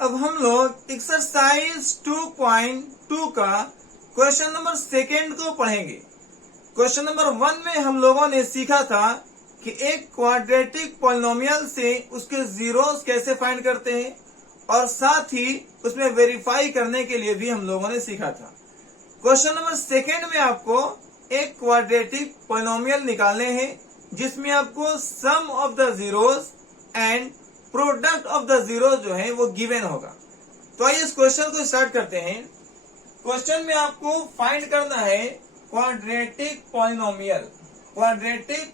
अब हम लोग एक्सरसाइज 2.2 का क्वेश्चन नंबर सेकेंड को पढ़ेंगे। क्वेश्चन नंबर 1 में हम लोगों ने सीखा था कि एक क्वाड्रेटिक पॉलिनोमियल से उसके जीरोस कैसे फाइंड करते हैं और साथ ही उसमें वेरीफाई करने के लिए भी हम लोगों ने सीखा था। क्वेश्चन नंबर सेकेंड में आपको एक क्वाड्रेटिक पॉलिनोमियल निकालने हैं जिसमें आपको sum of the zeros and product of the zeros जो है वो गिवन होगा। तो आइए इस क्वेश्चन को स्टार्ट करते हैं। क्वेश्चन में आपको फाइंड करना है क्वाड्रेटिक पॉलिनोमियल। क्वाड्रेटिक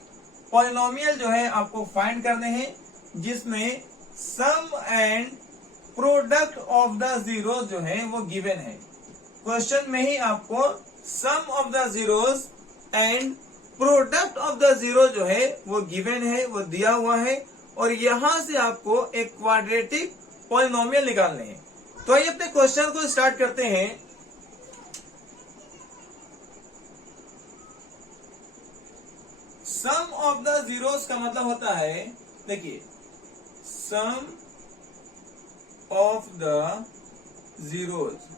पॉलिनोमियल जो है आपको फाइंड करने हैं जिसमें sum and product of the zeros जो है वो गिवन है। क्वेश्चन में ही आपको sum of the zeros and product of the zero जो है वो गिवन है, वो दिया हुआ है और यहां से आपको एक क्वाड्रेटिक पॉलिनोमियल निकालने हैं। तो आइए अपने क्वेश्चन को स्टार्ट करते हैं। सम ऑफ द जीरोस का मतलब होता है, देखिए, sum of the zeros.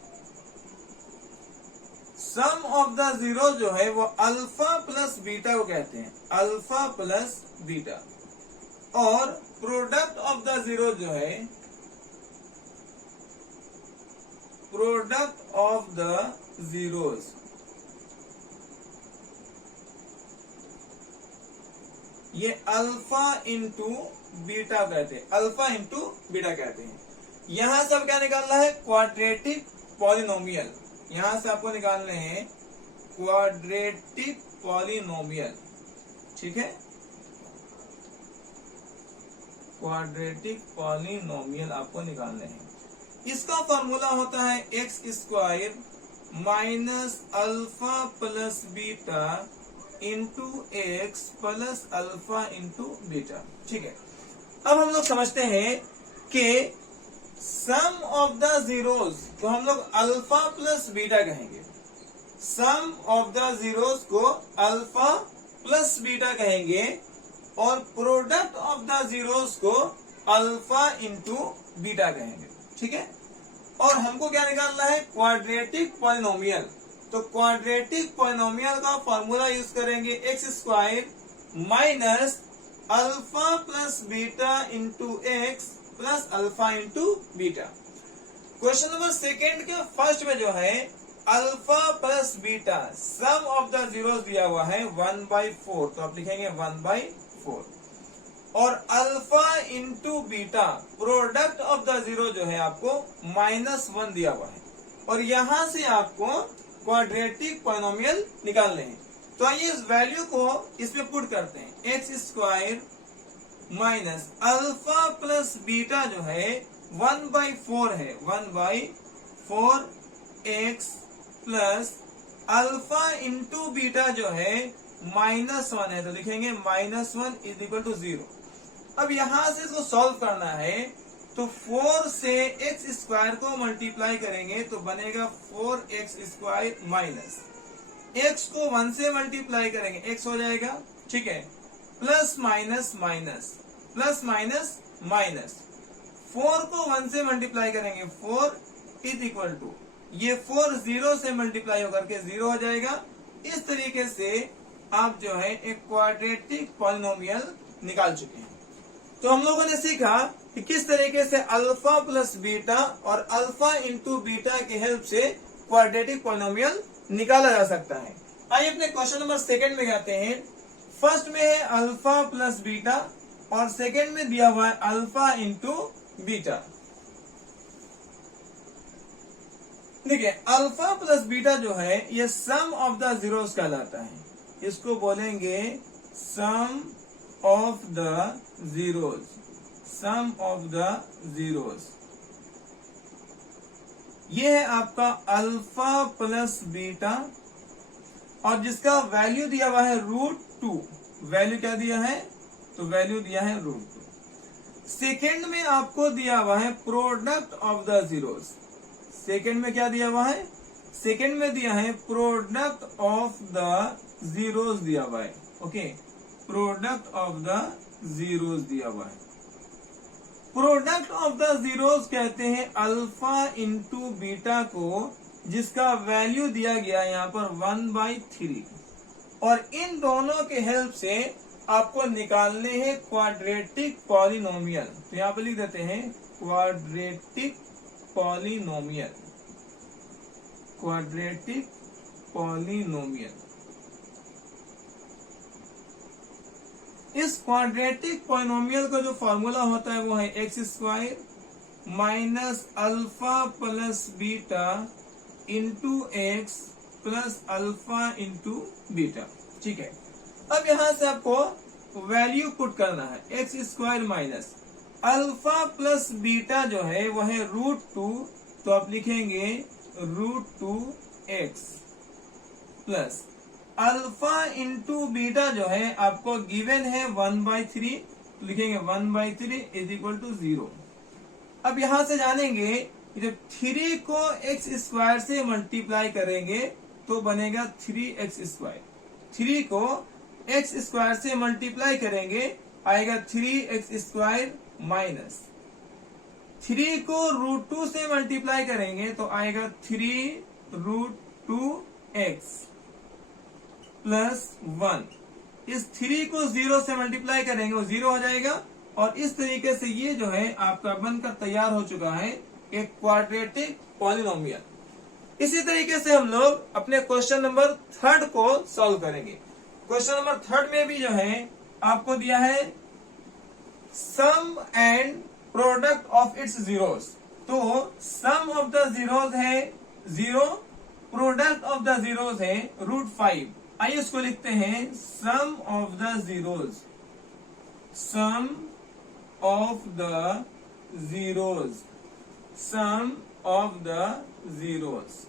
Sum of the zero जो है वो अल्फा प्लस बीटा को कहते हैं, अल्फा प्लस बीटा। और प्रोडक्ट ऑफ द जीरो जो है, प्रोडक्ट ऑफ द जीरोस, ये अल्फा इंटू बीटा कहते हैं, अल्फा इंटू बीटा कहते हैं। यहां से अब क्या निकालना है? Quadratic polynomial. यहां से आपको निकालने हैं क्वाड्रेटिक पॉलिनोमियल, ठीक है। क्वाड्रेटिक पॉलिनोमियल आपको निकालने हैं। इसका फॉर्मूला होता है x square minus alpha plus beta into x plus alpha into beta, ठीक है। अब हम लोग समझते हैं कि सम ऑफ द जीरोस को हम लोग अल्फा प्लस बीटा कहेंगे। सम ऑफ द जीरोस को अल्फा प्लस बीटा कहेंगे और प्रोडक्ट ऑफ द जीरोस को अल्फा इंटू बीटा कहेंगे, ठीक है। और हमको क्या निकालना है? Quadratic polynomial. तो क्वाड्रेटिक पॉलिनोमियल का फॉर्मूला यूज करेंगे x square minus alpha plus beta into x plus alpha into beta. Question number second के फर्स्ट में जो है alpha plus beta some of the zeros दिया हुआ है 1/4, तो आप लिखेंगे 1/4। और alpha into beta product of the zero जो है आपको -1 दिया हुआ है और यहां से आपको क्वाड्रेटिक पॉलिनोमियल निकालने हैं। तो आइए इस वैल्यू को इसमें पुट करते हैं। X square minus alpha plus beta जो है 1/4 है, 1/4 x plus alpha into beta जो है -1 है, तो लिखेंगे -1 इज इक्वल टू 0। अब यहां से इसको सॉल्व करना है तो 4 से एक्स स्क्वायर को मल्टीप्लाई करेंगे तो बनेगा 4x स्क्वायर माइनस एक्स को 1 से मल्टीप्लाई करेंगे एक्स हो जाएगा, ठीक है, plus minus minus plus minus minus 4 को 1 से मल्टीप्लाई करेंगे 4 इज इक्वल टू ये 4 0 से मल्टीप्लाई होकर के 0 हो जाएगा। इस तरीके से आप जो है एक क्वाड्रेटिक पॉलिनोमियल निकाल चुके हैं। तो हम लोगों ने सीखा कि किस तरीके से अल्फा प्लस बीटा और अल्फा इंटू बीटा की हेल्प से क्वाड्रेटिक पॉलिनोमियल निकाला जा सकता है। आइए अपने क्वेश्चन नंबर सेकेंड में जाते हैं। फर्स्ट में है अल्फा प्लस बीटा और सेकेंड में दिया हुआ है अल्फा इंटू बीटा। देखिए, अल्फा प्लस बीटा जो है ये सम ऑफ द जीरोस कहलाता है। इसको बोलेंगे sum of the zeros, sum of the zeros. ये है आपका अल्फा प्लस बीटा और जिसका वैल्यू दिया हुआ है √2। वैल्यू क्या दिया है? तो वैल्यू दिया है √2। सेकेंड में आपको दिया हुआ है product of the zeros. Second में क्या दिया हुआ है? सेकेंड में दिया है प्रोडक्ट ऑफ द जीरोस दिया हुआ है, okay, product of the zeros दिया हुआ है। प्रोडक्ट ऑफ द जीरोस कहते हैं अल्फा इंटू बीटा को, जिसका वैल्यू दिया गया यहाँ पर 1/3, और इन दोनों के हेल्प से आपको निकालने हैं क्वाड्रेटिक पॉलिनोमियल। तो यहाँ पर लिख देते हैं क्वाड्रेटिक पॉलिनोमियल, क्वाड्रेटिक पॉलिनोमियल। इस क्वाड्रेटिक पॉलिनोमियल का जो फॉर्मूला होता है वो है x square minus alpha plus beta into x plus alpha into beta. ठीक है, अब यहां से आपको वैल्यू पुट करना है। X square minus alpha plus beta जो है वो है √2, तो आप लिखेंगे √2x plus alpha into beta जो है आपको गिवन है 1/3, तो लिखेंगे 1/3 इज इक्वल टू 0। अब यहां से जानेंगे जब 3 को x स्क्वायर से मल्टीप्लाई करेंगे तो बनेगा 3x स्क्वायर। 3 को x स्क्वायर से मल्टीप्लाई करेंगे आएगा 3x स्क्वायर माइनस 3 को √2 से मल्टीप्लाई करेंगे तो आएगा 3√2x प्लस 1। इस 3 को 0 से मल्टीप्लाई करेंगे वो 0 हो जाएगा, और इस तरीके से ये जो है आपका बनकर तैयार हो चुका है एक क्वाड्रेटिक पॉलिनोमियल। इसी तरीके से हम लोग अपने क्वेश्चन नंबर 3 को सॉल्व करेंगे। क्वेश्चन नंबर 3 में भी जो है आपको दिया है sum and product of its zeros. तो सम ऑफ द जीरोस है 0, प्रोडक्ट ऑफ द जीरोस है √5। आइए इसको लिखते हैं sum of the zeros, sum of the zeros, sum of the zeros.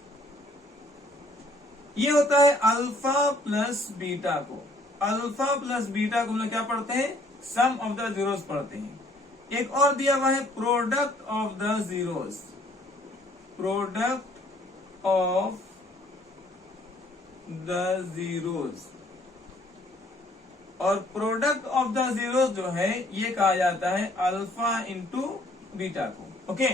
ये होता है अल्फा प्लस बीटा को, अल्फा प्लस बीटा को हम लोग क्या पढ़ते हैं, सम ऑफ द जीरोस पढ़ते हैं। एक और दिया हुआ है product of the zeros, product of the zeros, और प्रोडक्ट ऑफ द जीरोस जो है ये कहा जाता है अल्फा इंटू बीटा को। ओके,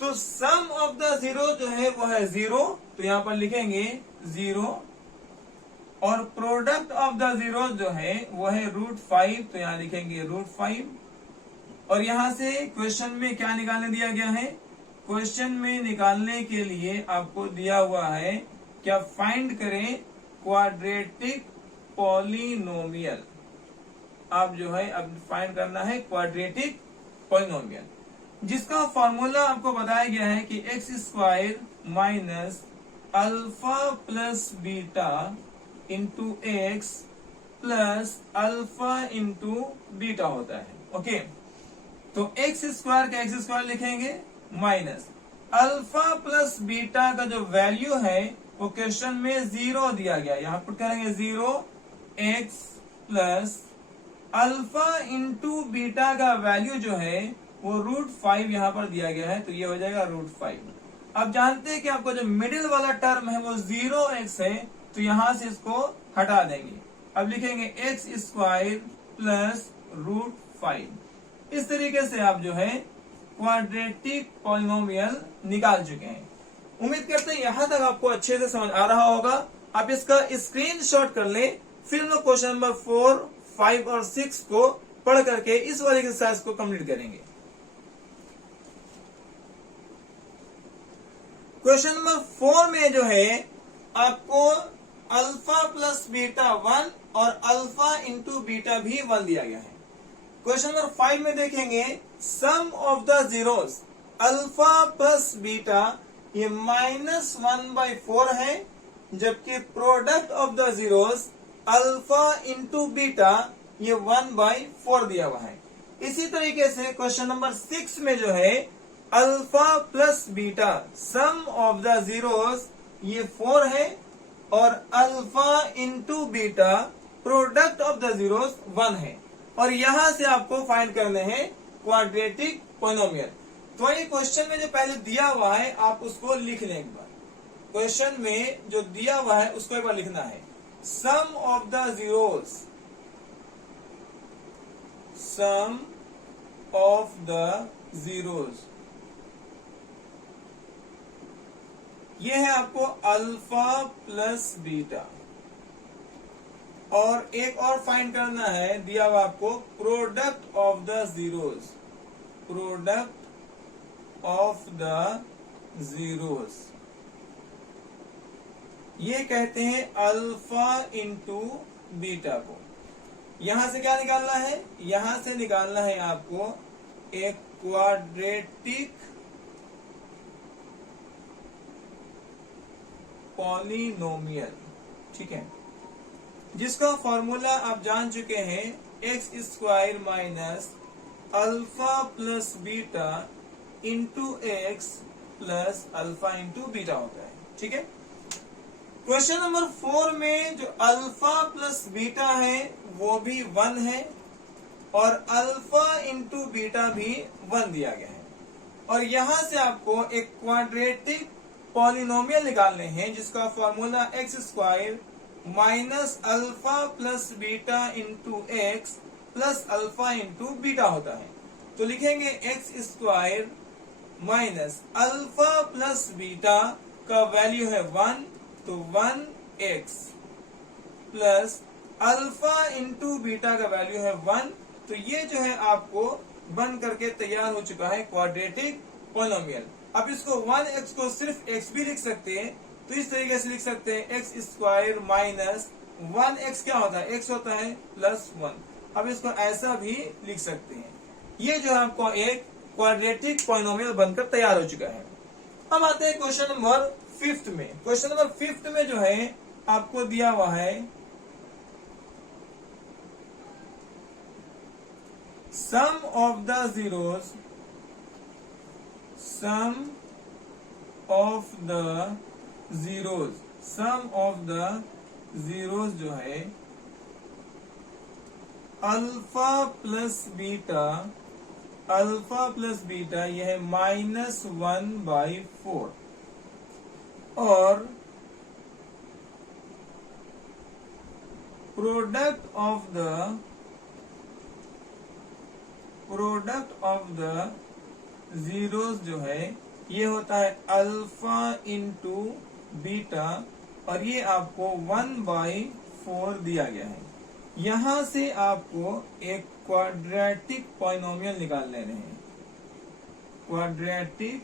तो सम ऑफ द जीरो जो है वो है 0, तो यहां पर लिखेंगे 0, और प्रोडक्ट ऑफ द जीरो जो है वो है √5, तो यहां लिखेंगे √5। और यहां से क्वेश्चन में क्या निकालने दिया गया है, क्वेश्चन में निकालने के लिए आपको दिया हुआ है क्या, फाइंड करें क्वाड्रेटिक पॉलिनोमियल। आप जो है अब फाइंड करना है क्वाड्रेटिक पॉलिनोमियल, जिसका फॉर्मूला आपको बताया गया है कि x square minus alpha plus beta into x plus alpha into beta होता है। ओके, तो एक्स स्क्वायर का एक्स स्क्वायर लिखेंगे माइनस अल्फा प्लस बीटा का जो वैल्यू है वो क्वेश्चन में 0 दिया गया, यहां पुट करेंगे 0x plus alpha into beta का वैल्यू जो है वो √5 यहां पर दिया गया है, तो ये हो जाएगा √5। अब जानते हैं कि आपको जो मिडिल वाला टर्म है वो 0x है, तो यहां से इसको हटा देंगे। अब लिखेंगे x स्क्वायर प्लस √5। इस तरीके से आप जो है क्वाड्रेटिक पॉलिनोमियल निकाल चुके हैं। उम्मीद करते हैं यहां तक आपको अच्छे से समझ आ रहा होगा। आप इसका स्क्रीनशॉट कर लें, फिर हम लोग क्वेश्चन नंबर 4, 5 और 6 को पढ़ करके इस वाले एक्सरसाइज को कंप्लीट करेंगे। क्वेश्चन नंबर 4 में जो है आपको अल्फा प्लस बीटा 1 और अल्फा इंटू बीटा भी 1 दिया गया है। क्वेश्चन नंबर 5 में देखेंगे sum of the zeros alpha plus beta ये -1/4 है, जबकि product of the zeros alpha into beta ये 1/4 दिया हुआ है। इसी तरीके से क्वेश्चन नंबर 6 में जो है alpha plus beta some of the zeros ये 4 है, और alpha into beta product of the zeros 1 है, और यहां से आपको फाइंड करने हैं क्वाड्रेटिक पॉलिनोमियल। तो ये क्वेश्चन में जो पहले दिया हुआ है आप उसको लिख लें एक बार। क्वेश्चन में जो दिया हुआ है उसको एक बार लिखना है, sum of the zeros, sum of the zeros. ये है आपको अल्फा प्लस बीटा। और एक और फाइंड करना है, दिया हुआ आपको product of the zeros, product of the zeros. ये कहते हैं अल्फा इंटू बीटा को। यहां से क्या निकालना है, यहां से निकालना है आपको एक क्वाड्रेटिक पॉलिनोमियल, ठीक है, जिसका फॉर्मूला आप जान चुके हैं, x square minus alpha plus beta into x plus alpha into beta होता है, ठीक है। क्वेश्चन नंबर 4 में जो अल्फा प्लस बीटा है वो भी 1 है और अल्फा इंटू बीटा भी 1 दिया गया है। और यहां से आपको एक क्वाड्रेटिक पॉलिनोमियल निकालने हैं जिसका formula x square minus alpha plus beta into x plus alpha into beta होता है। तो लिखेंगे x square minus alpha plus beta का वैल्यू है 1, तो 1x plus alpha into beta का वैल्यू है 1। तो ये जो है आपको बन करके तैयार हो चुका है क्वाड्रेटिक पॉलिनोमियल। अब इसको 1x को सिर्फ x भी लिख सकते हैं, तो इस तरीके से लिख सकते हैं एक्स स्क्वायर माइनस 1x क्या होता है, x होता है प्लस 1। अब इसको ऐसा भी लिख सकते हैं। ये जो है आपको एक क्वाड्रेटिक पॉलिनोमियल बनकर तैयार हो चुका है। अब आते हैं क्वेश्चन नंबर 5 में। क्वेश्चन नंबर 5 में जो है आपको दिया हुआ है sum of the zeros, sum of the zeros, sum of the zeros जो है alpha plus beta, alpha plus beta यह है -1/4 और प्रोडक्ट ऑफ द जीरोज जो है ये होता है अल्फा इंटू बीटा और ये आपको 1/4 दिया गया है। यहां से आपको एक क्वाड्रेटिक पॉलिनोमियल निकाल लेने हैं। क्वाड्रेटिक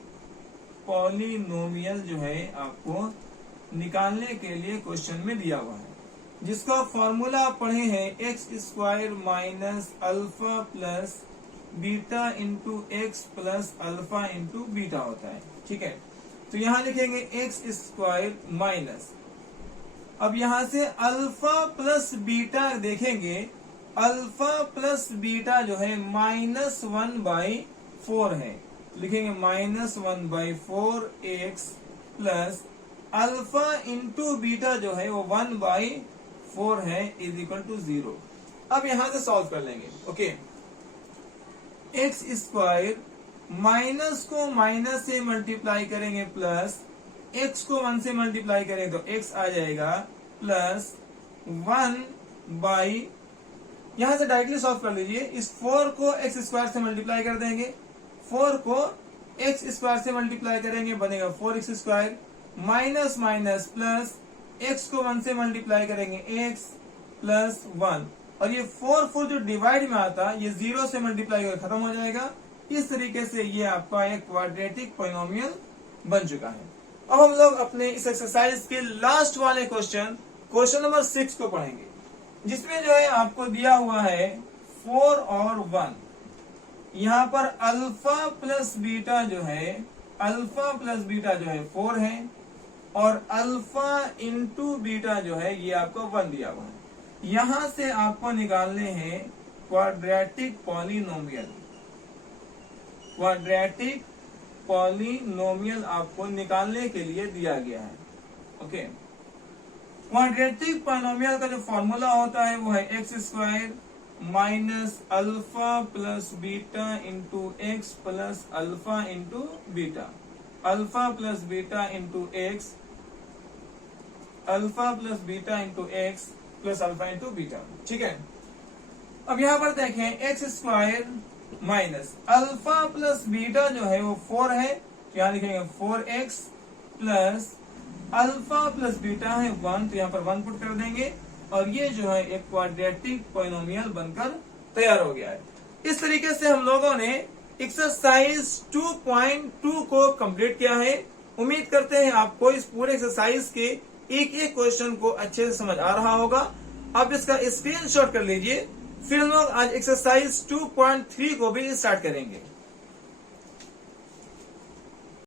पॉलिनोमियल जो है आपको निकालने के लिए क्वेश्चन में दिया हुआ है, जिसका फॉर्मूला आप पढ़े हैं x square minus alpha plus beta into x plus alpha into beta होता है, ठीक है। तो यहां लिखेंगे एक्स स्क्वायर माइनस, अब यहां से अल्फा प्लस बीटा देखेंगे, अल्फा प्लस बीटा जो है -1/4 है, लिखेंगे -1/4 x plus alpha into beta जो है वो 1/4 है इज इक्वल टू 0। अब यहां से सॉल्व कर लेंगे, ओके। एक्स स्क्वायर माइनस को माइनस से मल्टीप्लाई करेंगे प्लस एक्स को 1 से मल्टीप्लाई करें तो x आ जाएगा प्लस 1/, यहां से डायरेक्टली सॉल्व कर लीजिए। इस 4 को एक्स स्क्वायर से मल्टीप्लाई कर देंगे, 4 को एक्स स्क्वायर से मल्टीप्लाई करेंगे बनेगा 4x square minus minus plus x को 1 से मल्टीप्लाई करेंगे x प्लस 1 और ये 4 जो डिवाइड में आता है ये 0 से मल्टीप्लाई कर खत्म हो जाएगा। इस तरीके से ये आपका एक क्वाड्रेटिक पॉलिनोमियल बन चुका है। अब हम लोग अपने इस एक्सरसाइज के लास्ट वाले क्वेश्चन नंबर 6 को पढ़ेंगे, जिसमें जो है आपको दिया हुआ है 4 और 1। यहाँ पर अल्फा प्लस बीटा जो है, अल्फा प्लस बीटा जो है 4 है और अल्फा इंटू बीटा जो है ये आपको 1 दिया हुआ है। यहां से आपको निकालने हैं क्वाड्रेटिक पॉलिनोमियल। क्वाड्रेटिक पॉलिनोमियल आपको निकालने के लिए दिया गया है, ओके। क्वाड्रेटिक पॉलिनोमियल का जो फॉर्मूला होता है वो है x square minus alpha plus beta into x plus alpha into beta, alpha plus beta into x, alpha plus beta into x plus alpha into beta, ठीक है। अब यहां पर देखें x square minus alpha plus beta जो है वो 4 है, तो यहाँ लिखेंगे 4x plus alpha plus beta है 1, तो यहाँ पर 1 पुट कर देंगे और ये जो है एक क्वाड्रेटिक पॉलिनोमियल बनकर तैयार हो गया है। इस तरीके से हम लोगों ने एक्सरसाइज 2.2 को कंप्लीट किया है। उम्मीद करते हैं आपको इस पूरे एक्सरसाइज के एक एक क्वेश्चन को अच्छे से समझ आ रहा होगा। आप इसका स्क्रीनशॉट कर लीजिए, फिर हम लोग आज एक्सरसाइज 2.3 को भी स्टार्ट करेंगे।